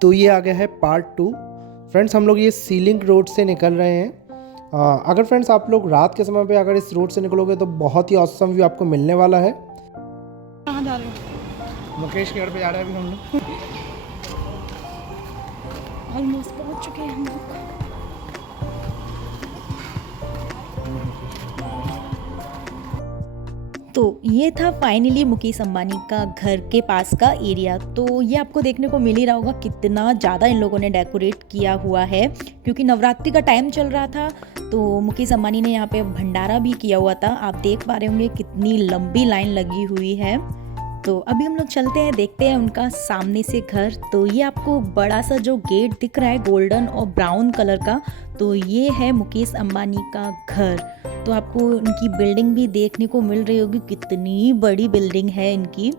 तो ये आ गया है पार्ट 2। फ्रेंड्स हम लोग ये सीलिंग रोड से निकल रहे हैं। अगर फ्रेंड्स आप लोग रात के समय पे अगर इस रोड से निकलोगे तो बहुत ही ऑसम व्यू आपको मिलने वाला है। कहाँ जा रहे हो? मुकेश के घर पे जा रहे हैं अभी हम लोग। ऑलमोस्ट पहुँच चुके हैं हम लोग। तो ये था फाइनली मुकेश अंबानी का घर के पास का एरिया। तो ये आपको देखने को मिल ही रहा होगा कितना ज़्यादा इन लोगों ने डेकोरेट किया हुआ है, क्योंकि नवरात्रि का टाइम चल रहा था। तो मुकेश अंबानी ने यहाँ पे भंडारा भी किया हुआ था। आप देख पा रहे होंगे कितनी लंबी लाइन लगी हुई है। तो अभी हम लोग चलते हैं, देखते हैं उनका सामने से घर। तो ये आपको बड़ा सा जो गेट दिख रहा है गोल्डन और ब्राउन कलर का, तो ये है मुकेश अंबानी का घर। तो आपको इनकी बिल्डिंग भी देखने को मिल रही होगी, कितनी बड़ी बिल्डिंग है इनकी।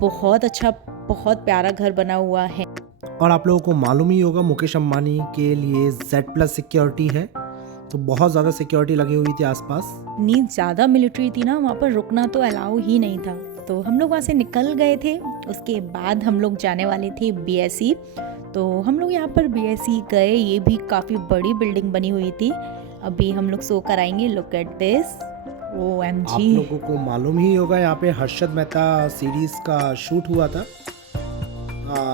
बहुत अच्छा, बहुत प्यारा घर बना हुआ है। और आप लोगों को मालूम ही होगा मुकेश अंबानी के लिए Z+ सिक्योरिटी है, तो बहुत ज़्यादा सिक्योरिटी लगी हुई थी आसपास। इतनी ज़्यादा मिलिट्री थी ना, वहाँ पर रुकना तो अलाउ ही नहीं था। तो हम लोग वहाँ से निकल गए थे। उसके बाद हम लोग जाने वाले थे BSE। तो हम लोग यहाँ पर BSE गए। ये भी काफ़ी बड़ी बिल्डिंग बनी हुई थी। अभी हम लोग सो कर आएंगे। Look at this, OMG। आप लोगों को मालूम ही होगा यहाँ पे हर्षद मेहता सीरीज़ का शूट हुआ था।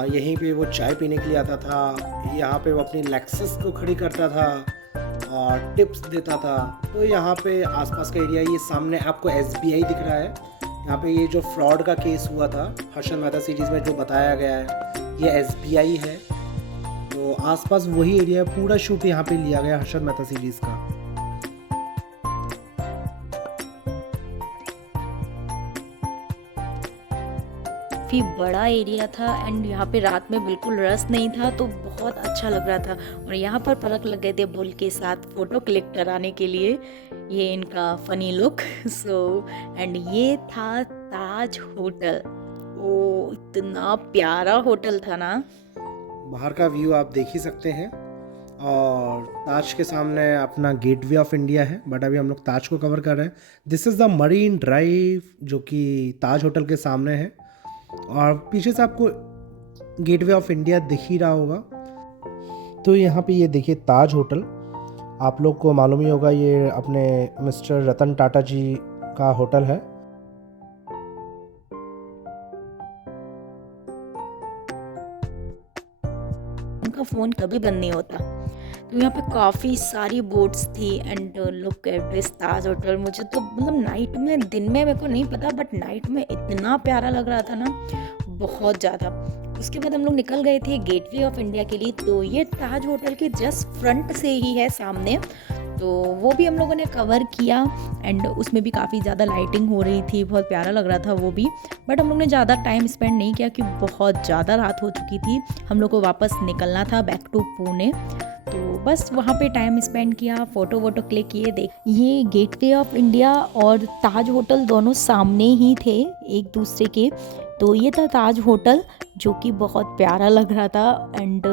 यहीं पे वो चाय पीने के लिए आता था। यहाँ पे वो अपनी लेक्सस को खड़ी करता था और टिप्स देता था। तो यहाँ पे आसपास का एरिया, ये सामने आपको SBI दिख रहा है। यहाँ पे ये जो फ्रॉड का केस हुआ था हर्षद मेहता सीरीज़ में जो बताया गया है, ये SBI है। तो आसपास वही एरिया है। पूरा शूट यहाँ पे लिया गया हर्षद मेहता सीरीज़ का। काफ़ी बड़ा एरिया था एंड यहाँ पे रात में बिल्कुल रश नहीं था, तो बहुत अच्छा लग रहा था। और यहाँ पर पलक लग गए थे बुल के साथ फ़ोटो क्लिक कराने के लिए। ये इनका फ़नी लुक। सो एंड ये था ताज होटल। ओ, इतना प्यारा होटल था ना। बाहर का व्यू आप देख ही सकते हैं। और ताज के सामने अपना गेटवे ऑफ इंडिया है, बट अभी हम लोग ताज को कवर कर रहे हैं। This is the marine drive, जो कि ताज होटल के सामने है। और पीछे से आपको गेटवे ऑफ इंडिया दिख ही रहा होगा। तो यहाँ पे ये देखिए ताज होटल। आप लोग को मालूम ही होगा ये अपने मिस्टर रतन टाटा जी का होटल है। उनका फ़ोन कभी बंद नहीं होता। तो यहाँ पे काफ़ी सारी बोट्स थी and look at this Taj hotel. मुझे तो मतलब नाइट में, दिन में मेरे को नहीं पता, बट नाइट में इतना प्यारा लग रहा था ना, बहुत ज़्यादा। उसके बाद हम लोग निकल गए थे गेटवे ऑफ इंडिया के लिए। तो ये ताज होटल के जस्ट फ्रंट से ही है सामने। तो वो भी हम लोगों ने कवर किया एंड उसमें भी काफ़ी ज़्यादा लाइटिंग हो रही थी, बहुत प्यारा लग रहा था वो भी। बट हम लोग ने ज़्यादा टाइम स्पेंड नहीं किया क्योंकि बहुत ज़्यादा रात हो चुकी थी। हम लोग को वापस निकलना था बैक टू पुणे। तो बस वहाँ पे टाइम स्पेंड किया, फ़ोटो वोटो क्लिक किए। देख, ये गेटवे ऑफ इंडिया और ताज होटल दोनों सामने ही थे एक दूसरे के। तो ये था ताज होटल, जो कि बहुत प्यारा लग रहा था एंड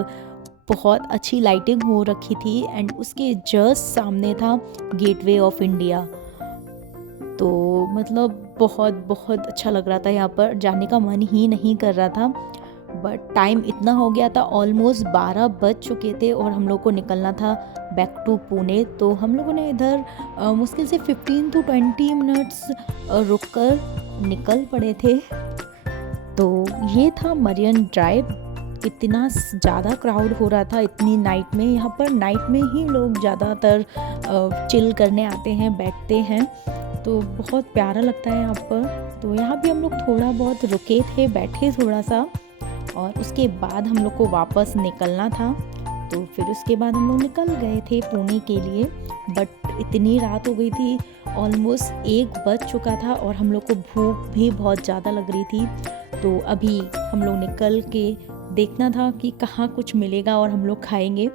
बहुत अच्छी लाइटिंग हो रखी थी। एंड उसके जस्ट सामने था गेटवे ऑफ इंडिया। तो मतलब बहुत बहुत अच्छा लग रहा था, यहाँ पर जाने का मन ही नहीं कर रहा था। बट टाइम इतना हो गया था, ऑलमोस्ट 12 बज चुके थे और हम लोग को निकलना था बैक टू पुणे। तो हम लोगों ने इधर मुश्किल से 15 to 20 मिनट्स रुक कर निकल पड़े थे। तो ये था मरीन ड्राइव। इतना ज़्यादा क्राउड हो रहा था इतनी नाइट में। यहाँ पर नाइट में ही लोग ज़्यादातर चिल करने आते हैं, बैठते हैं। तो बहुत प्यारा लगता है यहाँ पर। तो यहाँ भी हम लोग थोड़ा बहुत रुके थे, बैठे थोड़ा सा, और उसके बाद हम लोग को वापस निकलना था। तो फिर उसके बाद हम लोग निकल गए थे पुणे के लिए। बट इतनी रात हो गई थी, ऑलमोस्ट 1 बज चुका था और हम लोग को भूख भी बहुत ज़्यादा लग रही थी। तो अभी हम लोग निकल के देखना था कि कहाँ कुछ मिलेगा और हम लोग खाएंगे।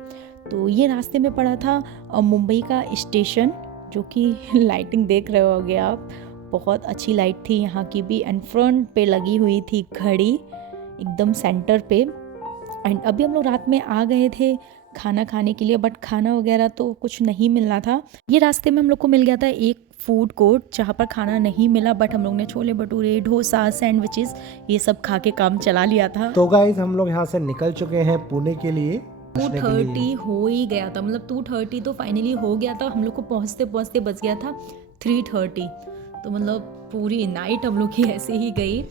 तो ये रास्ते में पड़ा था मुंबई का स्टेशन, जो कि लाइटिंग देख रहे होगे आप, बहुत अच्छी लाइट थी यहाँ की भी। एंड फ्रंट पे लगी हुई थी घड़ी एकदम सेंटर पे। एंड अभी हम लोग रात में आ गए थे खाना खाने के लिए, बट खाना वगैरह तो कुछ नहीं मिलना था। ये रास्ते में हम लोग को मिल गया था एक फूड कोर्ट जहाँ पर खाना नहीं मिला, बट हम लोग ने छोले भटूरे, डोसा, सैंडविचेस ये सब खा के काम चला लिया था। तो गाइस हम लोग यहाँ से निकल चुके हैं पुणे के लिए। 2:30 हो ही गया था, मतलब 2:30 तो फाइनली हो गया था। हम लोग को पहुँचते पहुँचते बच गया था 3:30। तो मतलब पूरी नाइट हम लोग की ऐसे ही गई।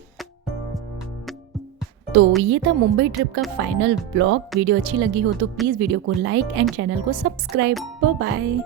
तो ये था मुंबई ट्रिप का फाइनल ब्लॉग। वीडियो अच्छी लगी हो तो प्लीज़ वीडियो को लाइक एंड चैनल को सब्सक्राइब। Bye bye.